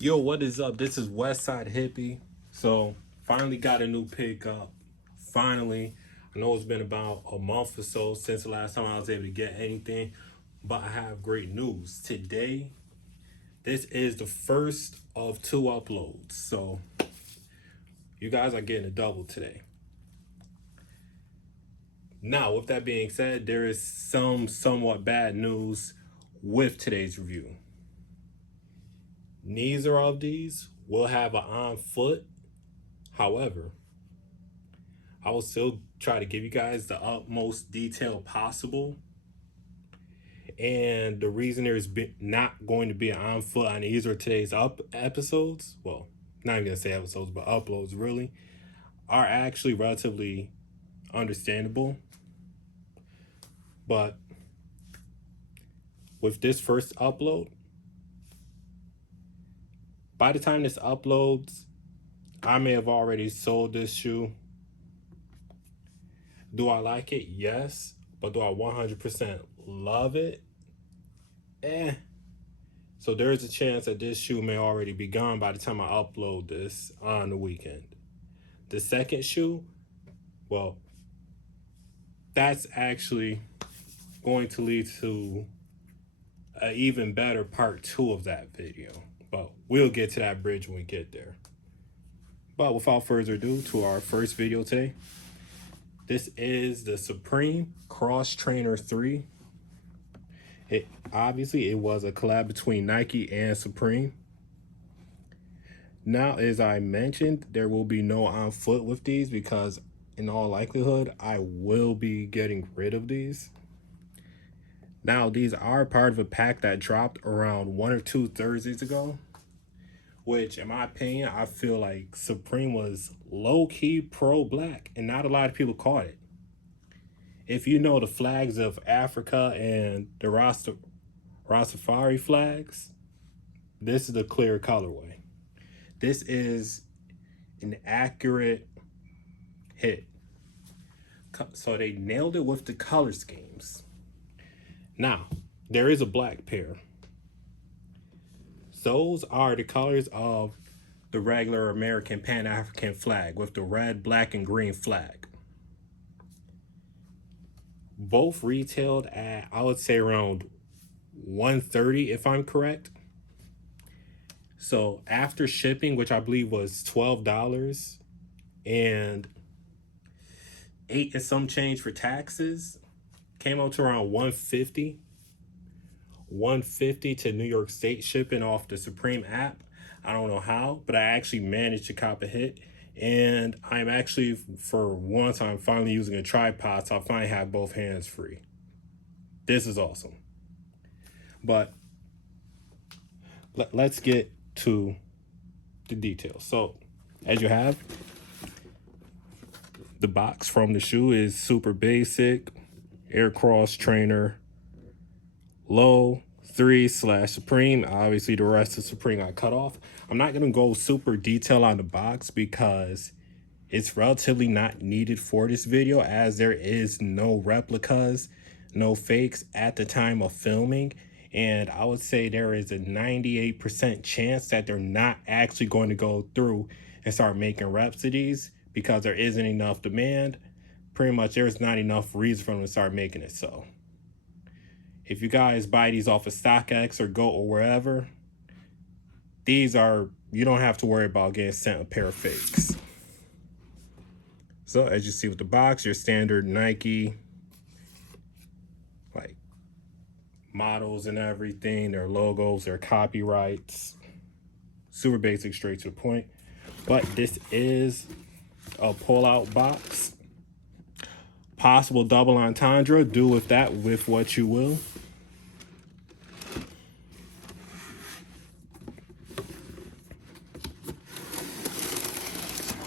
Yo, what is up? This is Westside Hippie. So, finally got a new pickup. Finally. I know it's been about a month or so since the last time I was able to get anything, but I have great news. Today, this is the first of two uploads. So, you guys are getting a double today. Now, with that being said, there is some somewhat bad news with today's review. Neither of these will have an on foot. However, I will still try to give you guys the utmost detail possible. And the reason there's not going to be an on foot on either of today's episodes, well, not even gonna say episodes, but uploads really, are actually relatively understandable. But with this first upload, by the time this uploads, I may have already sold this shoe. Do I like it? Yes. But do I 100% love it? Eh. So there is a chance that this shoe may already be gone by the time I upload this on the weekend. The second shoe, well, that's actually going to lead to an even better part 2 of that video. But we'll get to that bridge when we get there. But without further ado, to our first video today. This is the Supreme Cross Trainer 3. It was a collab between Nike and Supreme. Now, as I mentioned, there will be no on foot with these because in all likelihood, I will be getting rid of these. Now, these are part of a pack that dropped around 1 or 2 Thursdays ago, which in my opinion, I feel like Supreme was low-key pro-black and not a lot of people caught it. If you know the flags of Africa and the Rastafari flags, this is the clear colorway. This is an accurate hit. So they nailed it with the color schemes. Now, there is a black pair. Those are the colors of the regular American Pan-African flag with the red, black, and green flag. Both retailed at, I would say, around $130 if I'm correct. So after shipping, which I believe was $12 and $8 and some change for taxes, came out to around $150. $150 to New York State shipping off the Supreme app. I don't know how, but I actually managed to cop a hit. And I'm actually, for once, I'm finally using a tripod, so I finally have both hands free. This is awesome. But let's get to the details. So, as you have, the box from the shoe is super basic. Air Cross Trainer Low 3/Supreme. Obviously, the rest of Supreme got cut off. I'm not going to go super detail on the box because it's relatively not needed for this video, as there is no replicas, no fakes at the time of filming. And I would say there is a 98% chance that they're not actually going to go through and start making reps of these because there isn't enough demand. Pretty much there's not enough reason for them to start making it so. If you guys buy these off of StockX or Go or wherever, these are, you don't have to worry about getting sent a pair of fakes. So as you see with the box, your standard Nike, like models and everything, their logos, their copyrights, super basic, straight to the point. But this is a pull-out box. Possible double entendre, do with that with what you will.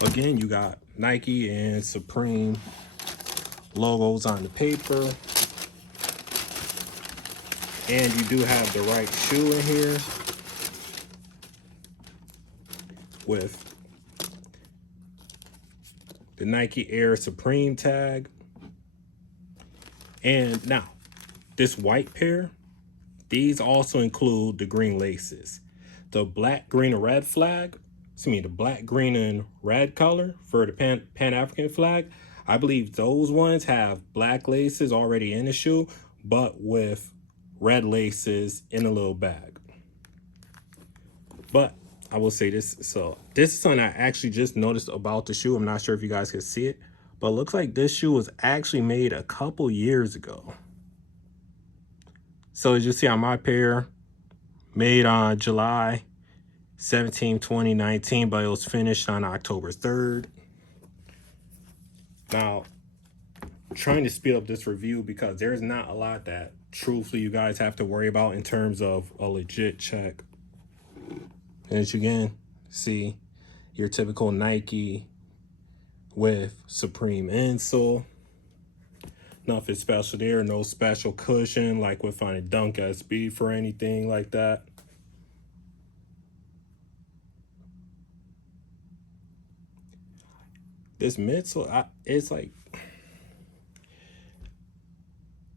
Again, you got Nike and Supreme logos on the paper. And you do have the right shoe in here with the Nike Air Supreme tag. And now, this white pair, these also include the green laces. the black, green, and red flag, the black, green, and red color for the Pan-African flag, I believe those ones have black laces already in the shoe, but with red laces in a little bag. But I will say this. So this is something I actually just noticed about the shoe. I'm not sure if you guys can see it, but it looks like this shoe was actually made a couple years ago. So as you see on my pair, made on July 17, 2019, but it was finished on October 3rd. Now, I'm trying to speed up this review because there's not a lot that truthfully you guys have to worry about in terms of a legit check. And as you can see, your typical Nike with Supreme insole. Nothing special there, no special cushion like with on a Dunk SB for anything like that. This midsole, it's like,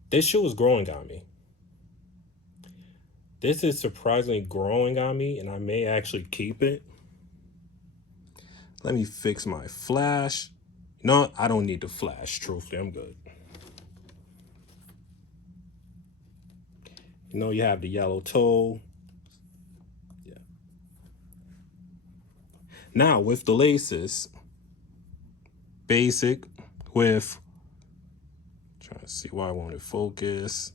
this shoe is growing on me. This is surprisingly growing on me, and I may actually keep it. Let me fix my flash. No, I don't need the flash, truthfully, I'm good. You know, you have the yellow toe. Yeah. Now, with the laces, basic with, trying to see why I want to focus.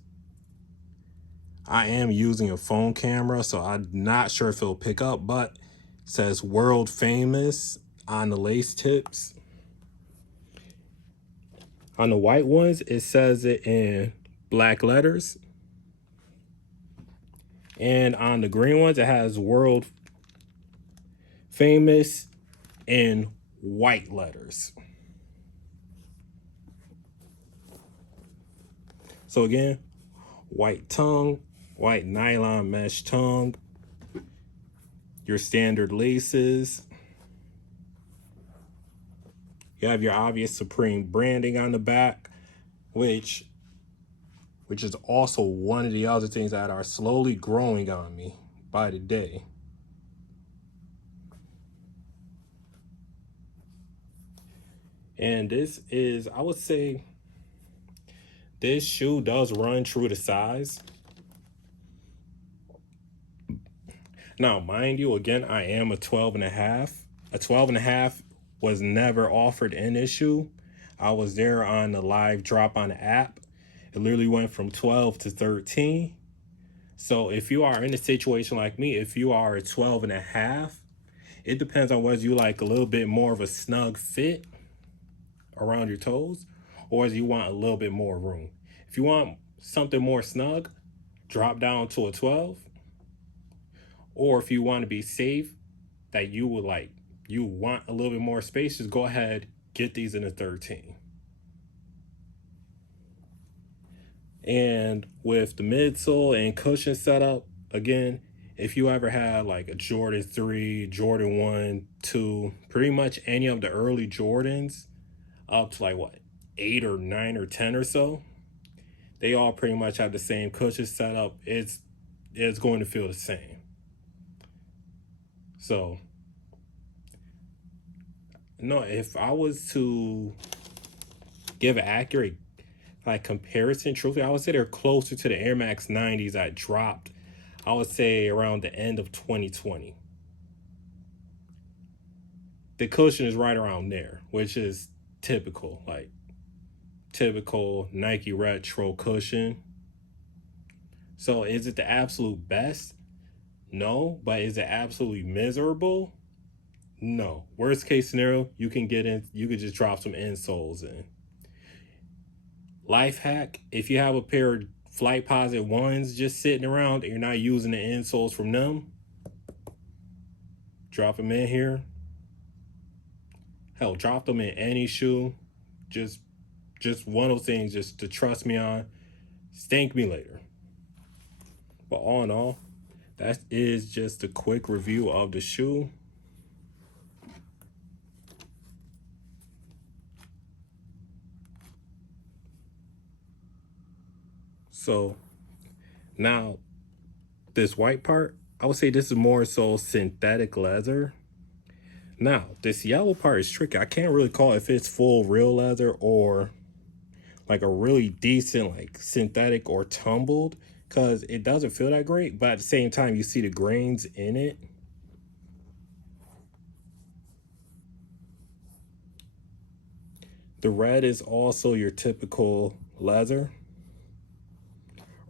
I am using a phone camera, so I'm not sure if it'll pick up, but it says world famous on the lace tips. On the white ones, it says it in black letters. And on the green ones, it has world famous in white letters. So again, white tongue, white nylon mesh tongue, your standard laces. You have your obvious Supreme branding on the back, which is also one of the other things that are slowly growing on me by the day. And this is, I would say, this shoe does run true to size. Now, mind you, again, I am a 12 and a half. A 12 and a half was never offered in this shoe. I was there on the live drop on the app. It literally went from 12 to 13. So if you are in a situation like me, if you are a 12 and a half, it depends on whether you like a little bit more of a snug fit around your toes, or as you want a little bit more room. If you want something more snug, drop down to a 12. Or if you want to be safe, that you want a little bit more space, just go ahead, get these in a 13. And with the midsole and cushion setup, again, if you ever had like a Jordan 3, Jordan 1, 2, pretty much any of the early Jordans, up to like what, 8 or 9 or 10 or so, they all pretty much have the same cushion setup. It's going to feel the same. So, no, if I was to give an accurate like comparison, truthfully, I would say they're closer to the Air Max 90s I dropped, I would say around the end of 2020. The cushion is right around there, which is typical, like typical Nike retro cushion. So is it the absolute best? No. But is it absolutely miserable? No. Worst case scenario, you can just drop some insoles in. Life hack, if you have a pair of Flight Posit 1s just sitting around and you're not using the insoles from them, drop them in here. Hell, drop them in any shoe. Just one of those things just to trust me on. Thank me later. But all in all, that is just a quick review of the shoe. So now this white part, I would say this is more so synthetic leather. Now, this yellow part is tricky. I can't really call if it's full real leather or like a really decent like synthetic or tumbled, because it doesn't feel that great, but at the same time you see the grains in it. The red is also your typical leather.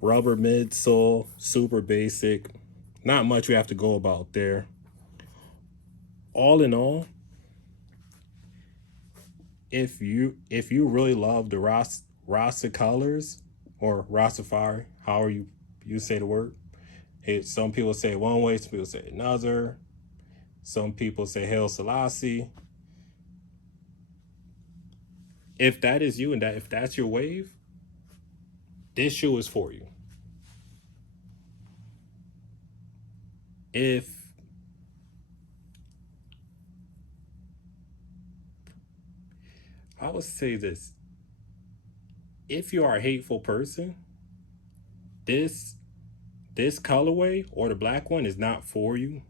Rubber midsole, super basic. Not much we have to go about there. All in all, if you really love the Rasta colors or Rastafari, however you say the word, some people say it one way, some people say another. Some people say Hail Selassie. If that is you and if that's your wave, this shoe is for you. If I would say this, if you are a hateful person, this colorway or the black one is not for you.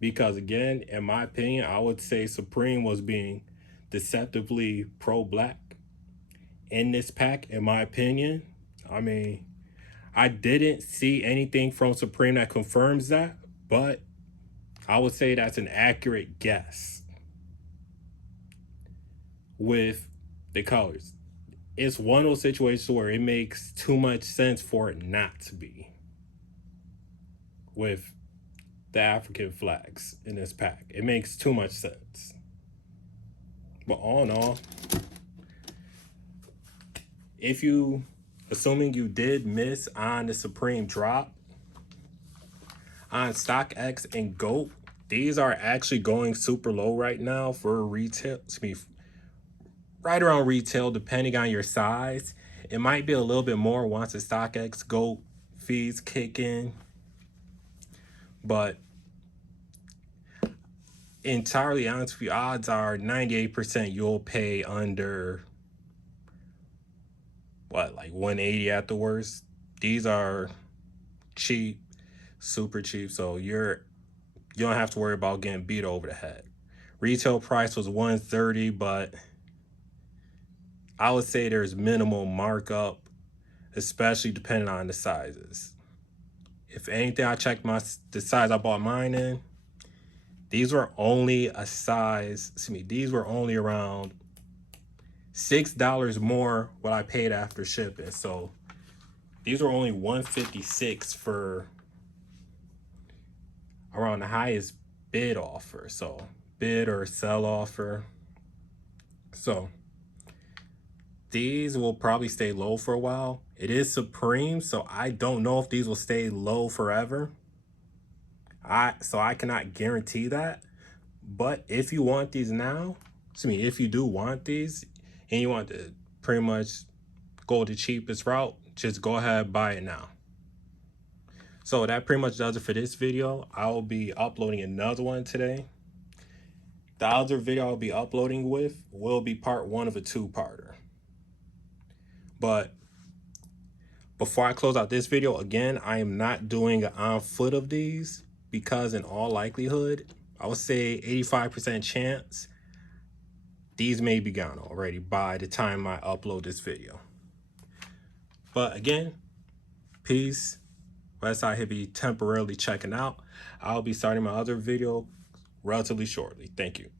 Because again, in my opinion, I would say Supreme was being deceptively pro-black in this pack, in my opinion. I mean, I didn't see anything from Supreme that confirms that, but I would say that's an accurate guess with the colors. It's one of those situations where it makes too much sense for it not to be with the African flags in this pack. It makes too much sense. But all in all, if you, assuming you did miss on the Supreme drop, on StockX and GOAT, these are actually going super low right now for retail. Right around retail, depending on your size. It might be a little bit more once the StockX GOAT fees kick in. But entirely honest with you, odds are 98% you'll pay under what, like 180 at the worst. These are cheap, super cheap, so you don't have to worry about getting beat over the head. Retail price was 130, but I would say there's minimal markup, especially depending on the sizes. If anything, I checked the size I bought mine in. These were only a size, these were only around $6 more what I paid after shipping. So these were only $156 for around the highest bid offer. So bid or sell offer. So these will probably stay low for a while. It is Supreme, so I don't know if these will stay low forever. So I cannot guarantee that. But if you want these now, if you do want these and you want to pretty much go the cheapest route, just go ahead and buy it now. So that pretty much does it for this video. I will be uploading another one today. The other video I'll be uploading with will be part 1 of a 2-parter. But before I close out this video, again, I am not doing an on foot of these because in all likelihood, I would say 85% chance these may be gone already by the time I upload this video. But again, peace. Westside Hippie temporarily checking out. I'll be starting my other video relatively shortly. Thank you.